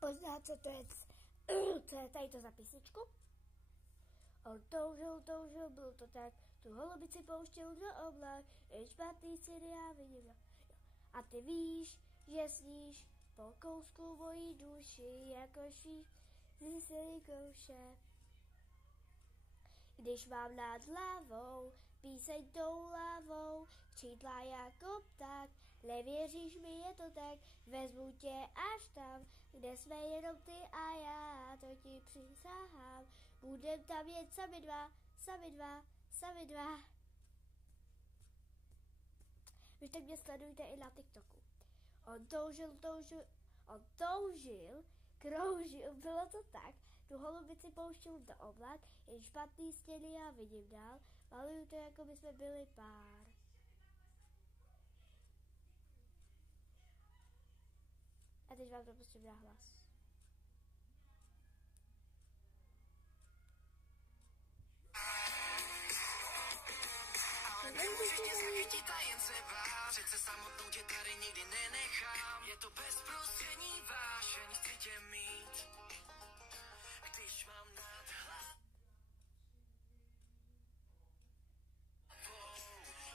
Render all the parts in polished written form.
Pozná, co to je, co je tady to za písničku? On toužil, bylo to tak, tu holubici pouštěl do oblak, jen špatný ceny já vidím. A ty víš, že sníš po kousku mojí duši, jako šíš zíselý kouše. Když mám nad hlavou píseň tou hlavou, křídla jako pták, nevěříš mi, je to tak, vezmu tě až tam, kde jsme jenom ty a já, to ti přísahám, budem tam jet sami dva. Vy tak mě sledujte i na TikToku. On toužil, kroužil, bylo to tak, tu holubici pouštěl do oblak, jen špatný stěny já vidím dál, maluju to, jako by jsme byli pár. A teď vám to prostě dá hlas. Nemůžete zachytit a jen se bát, přece samotnou tě tady nikdy nenechám. Je to bezprostřední vášeň, chci tě mít, když mám nad hlavou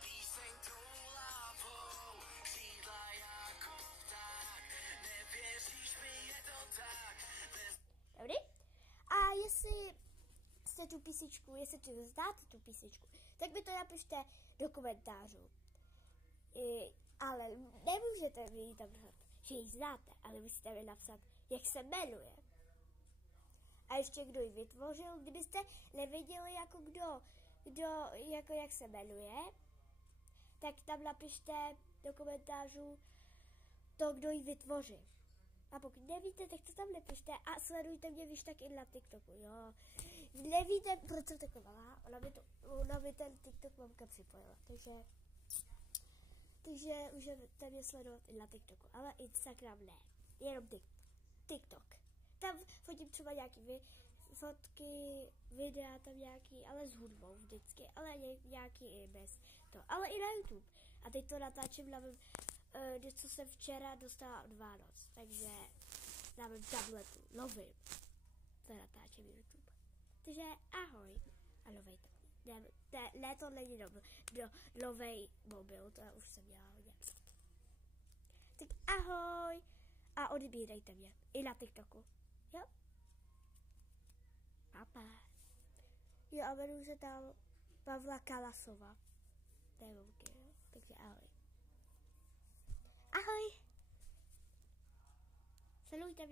píseň toulavou, křídla jako pták, nevěříš mi, je to tak. Dobrý? A jestli jste tu písničku, jestli tu znáte tu písničku, tak mi to napište do komentářů. Ale nemůžete mi ji tam napsat, že ji znáte, ale musíte mi napsat, jak se jmenuje. A ještě kdo ji vytvořil, kdybyste nevěděli, jako jak se jmenuje, tak tam napište do komentářů to, kdo ji vytvořil. A pokud nevíte, tak to tam napište a sledujte mě, víš, tak i na TikToku, jo. Nevíte, proč jsem taková, ona by ten TikTok mamka připojila, takže můžete mě sledovat i na TikToku, ale Instagram ne, jenom TikTok. Tam fotím třeba nějaký fotky, videa tam nějaký, ale s hudbou vždycky, ale nějaký i bez toho, ale i na YouTube. A teď to natáčím na mém, co jsem včera dostala od Vánoc, takže na mém tabletu, novým, to natáčím YouTube. Takže ahoj. A novej tablet. Ne, to není novej mobil, to už jsem měla hodně. Tak ahoj. A odbírejte mě i na TikToku. Jo? Papa. Jo, a jmenuji se tam Pavla Kalasova. To je mamky, jo? Takže ahoj. Ahoj. Sledujte mě.